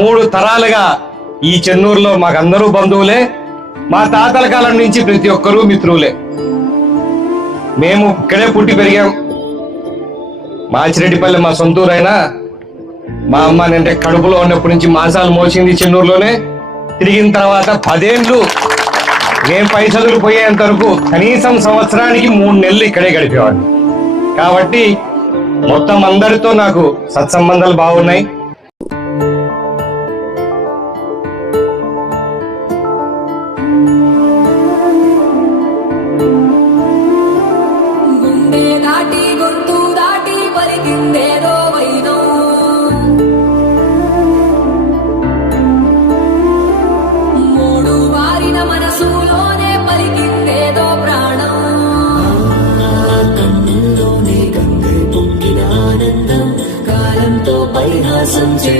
మూడు తరాలుగా ఈ చెన్నూరులో మాకందరూ బంధువులే. మా తాతల కాలం నుంచి ప్రతి ఒక్కరూ మిత్రులే. మేము ఇక్కడే పుట్టి పెరిగాం. మాచిరెడ్డిపల్లి మా సొంతూరైనా మా అమ్మ అంటే కడుపులో ఉన్నప్పటి నుంచి మాసాలు మోసింది చెన్నూరులోనే. తిరిగిన తర్వాత 10 ఏళ్ళు నేను పై చదువులు పోయేంత వరకు కనీసం సంవత్సరానికి 3 నెలలు ఇక్కడే గడిపేవాడిని. కాబట్టి మొత్తం అందరితో నాకు సత్సంబంధాలు బాగున్నాయి. గుండె దాటి గొంతు దాటి పలికిందే